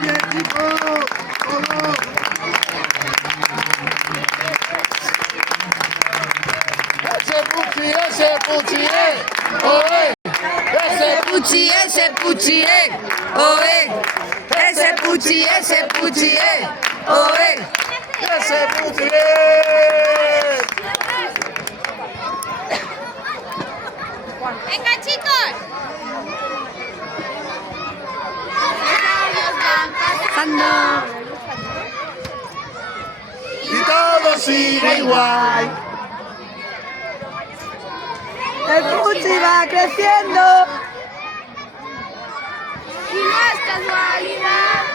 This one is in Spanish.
Bien, chicos. Todos. Ese Pucci, oe. Ese Pucci, oe. Ese Pucci, oe. Ese Pucci. Venga, chicos. Pasando. Y todo sigue igual. El Pucci va creciendo. Y no es casualidad.